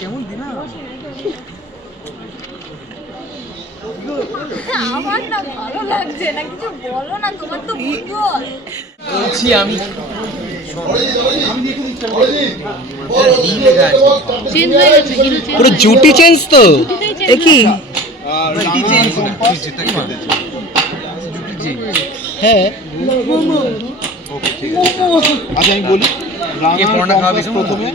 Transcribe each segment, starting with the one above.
কেমন দিনা আমার না ভালো লাগছে না, কিছু বলো না, তোমার তো বন্ধু বলছি আমি পুরো জুটি চেঞ্জ তো দেখি জুটি চেঞ্জ হ্যাঁ আচ্ছা আমি বলি কে পড়াটা খাওয়াবে প্রথমে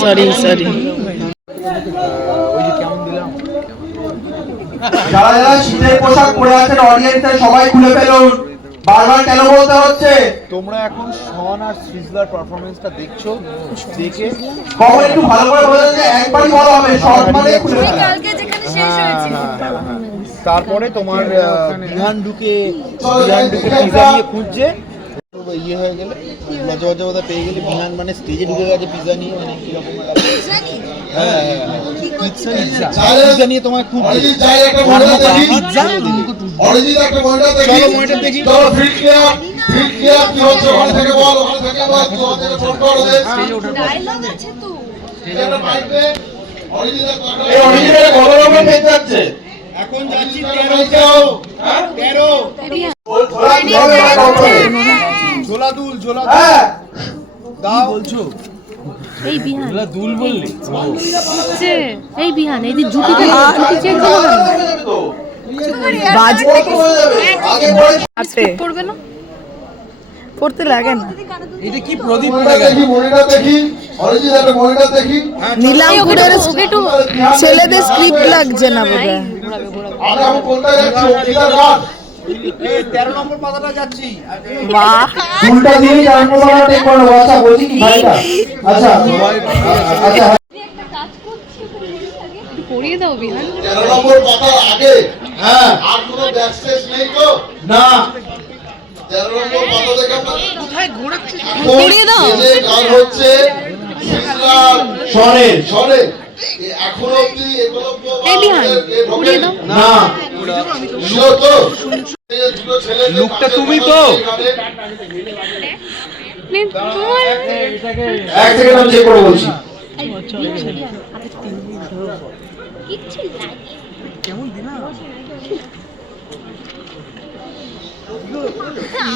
সরি ওই যে কেমন দিলাম যারা যারা শীতের পোশাক পরে আছেন অডিয়েন্সে সবাই খুলে ফেলুন। বারবার কেন বলতে হচ্ছে? তোমরা এখন শন আর সিজলার পারফরম্যান্সটা দেখছো, দেখে কখন একটু ভালো করে বলেন যে একবারই বলা হবে, শর্ট মানে খুলে ফেলা। কালকে যেখানে শেষ হয়েছিল তারপরে তোমার বিহান ঢুকে পিজা নিয়ে খুঁজছে ইয়ে হয়ে গেলে লজ্জা পেয়ে গেলে বিহান মানে স্টেজে ঢুকে গেছে পিজা নিয়ে, মানে কিরকম পিজা নিয়ে তোমায় খুব ডায়লগ আছে তো। এখন যাচ্ছি 13 ঝোলাদুল দাও বলছো এই বিহান দুল বললি হচ্ছে এই বিহান এই যে জুটিতে জুটি চেঞ্জ হলো বাজে আছে করবে না পড়তে লাগে না। এটা কি প্রদীপ পড়ে গেল নীলাম্বরের ছেলেদের স্ক্রিপ্ট লাগছে না বোধহয়। 13 নম্বর পাতাটা যাচ্ছি। বাহ উল্টা দিয়ে জানবো ঠিক করো। আচ্ছা বলছি কি ভাইটা, আচ্ছা আচ্ছা একটা কাজ করছি পড়িয়ে দাও বিহান 13 নম্বর পাতার আগে হ্যাঁ আর কোনো ব্যাকস্টেজ নেই তো না 13 নম্বর পাতা দেখে পড়িয়ে দাও যে গান হচ্ছে সিজলার শোনেন শোনে এখন অবধি একলব্য এই বিহান পড়িয়ে দাও না ছিল তো দুটো ছেলে লুকটা তুমি তো নে, তোমার এক সেকেন্ড আমি চেক করে বলছি। কিচ্ছু লাগে কেমন দিনা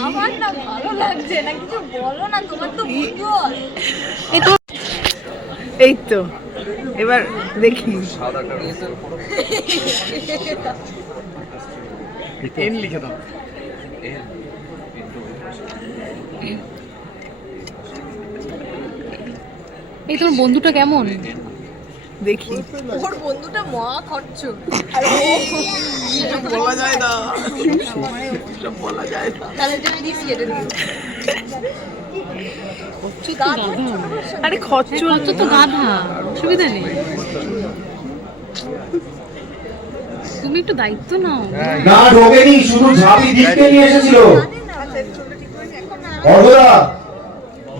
আমার না ভালো লাগছে না, কিছু বলো না, তোমার তো বন্ধু এই তো এবার দেখি এন লিখে দাও এই তোমার বন্ধুটা কেমন দেখি ওর বন্ধুটা মহা খরচ বলা যায় না তাহলে তুমি দিস কেটে দিও আরে খচ্চর কত তো গাধা অসুবিধা নেই তুমি একটু দায়িত্ব নাও না ঢোকেনি, শুধু ঝাঁপি দীপকে নিয়ে এসেছিল। অধরা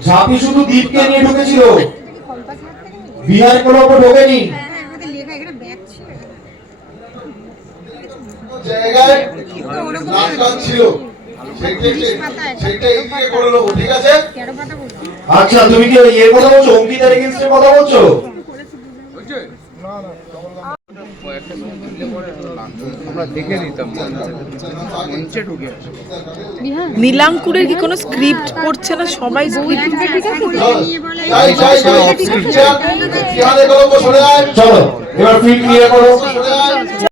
ঝাঁপি শুধু দীপকে নিয়ে ঢুকেছিল, বিহার কোনো ঢোকেনি। জায়গায় নাচ গান ছিল সেটা এগিয়ে করে নেবো, ঠিক আছে? আচ্ছা তুমি কি এর কথা বলছো, অঙ্কিতার এগেইনস্টের কথা বলছো? আমরা দেখে নিতাম মঞ্চে ঢুকে নীলাঙ্কুরের কি কোনো স্ক্রিপ্ট পড়ছে না, সবাই স্ক্রিপ্ট চলো চলো এবার ফিল্ড ক্লিয়ার করো।